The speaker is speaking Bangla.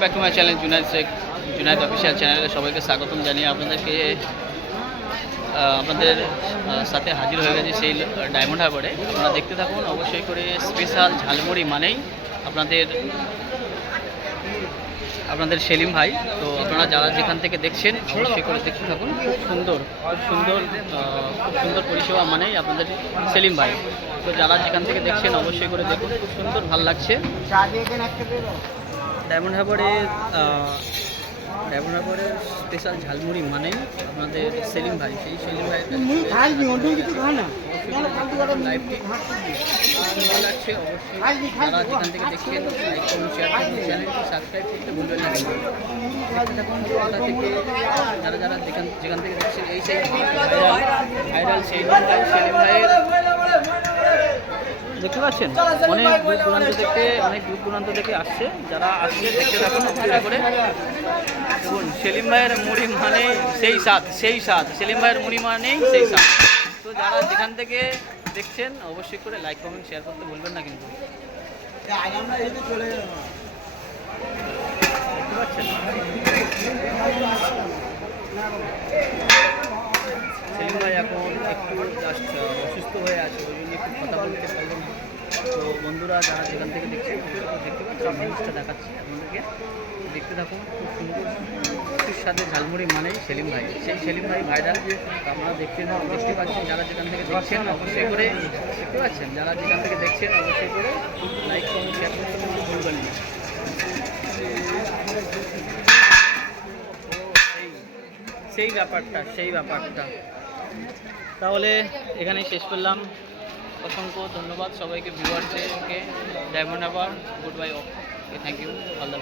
Back to my channel Junaid Sheikh, Junaid official চ্যানেলে সবাইকে স্বাগতম জানিয়ে আপনাদেরকে আপনাদের সাথে হাজির হয়ে গেছে সেই ডায়মন্ড হারবারে। আপনারা দেখতে থাকুন অবশ্যই করে। স্পেশাল ঝালমুড়ি মানেই আপনাদের সেলিম ভাই। তো আপনারা যারা যেখান থেকে দেখছেন অবশ্যই করে দেখতে থাকুন। খুব সুন্দর পরিষেবা মানেই আপনাদের সেলিম ভাই। তো যারা যেখান থেকে দেখছেন অবশ্যই করে দেখুন, খুব সুন্দর ভালো লাগছে। ডায়মন্ড হারবারের স্পেশাল ঝালমুড়ি মানেই আপনাদের সেলিম ভাই। সেই সেলিম ভাই লাইভটি ভালো লাগছে। অবশ্যই যারা যেখান থেকে দেখছেন লাইক করুন, শেয়ার করুন, চ্যানেলটি সাবস্ক্রাইব করতে ভুলবেন না। কোথা থেকে যারা যেখান থেকে দেখছেন এই সেই ভাইরাল সেলিম ভাইয়ের দেখতে পাচ্ছেন অনেক দূর দূরান্ত থেকে আসছে। যারা আসছে দেখতে থাকুন করে দেখুন। সেলিম ভাইয়ের মুড়ি মানে সেই স্বাদ, সেলিম ভাইয়ের মুড়ি মানেই সেই স্বাদ। তো যারা যেখান থেকে দেখছেন অবশ্যই করে লাইক কমেন্ট শেয়ার করতে ভুলবেন না কিন্তু। দেখতে পাচ্ছেন সেলিম ভাই এখন একটু জাস্ট অসুস্থ হয়ে আছে, ওই জন্য একটু কথা বলতে পারবো না। তো বন্ধুরা যারা যেখান থেকে দেখছেন দেখতে পাচ্ছেন, জিনিসটা দেখাচ্ছি আপনাদেরকে, দেখতে থাকুন। খুব সুন্দর সুস্বাদের ঝালমুড়ি মানেই সেলিম ভাই। সেই সেলিম ভাই ভাইরাল। আপনারা দেখতে পাচ্ছেন যারা যেখান থেকে দেখছেন অবশ্যই করে দেখতে পাচ্ছেন। যারা যেখান থেকে দেখছেন অবশ্যই করে লাইক কমেন্ট শেয়ার করতে ভুলবেন না। সেই ব্যাপারটা তাহলে এখানেই শেষ করলাম। অসংখ্য ধন্যবাদ সবাইকে, ভিউয়ার্সদেরকে। Diamond Harbour goodbye, okay, thank you, all the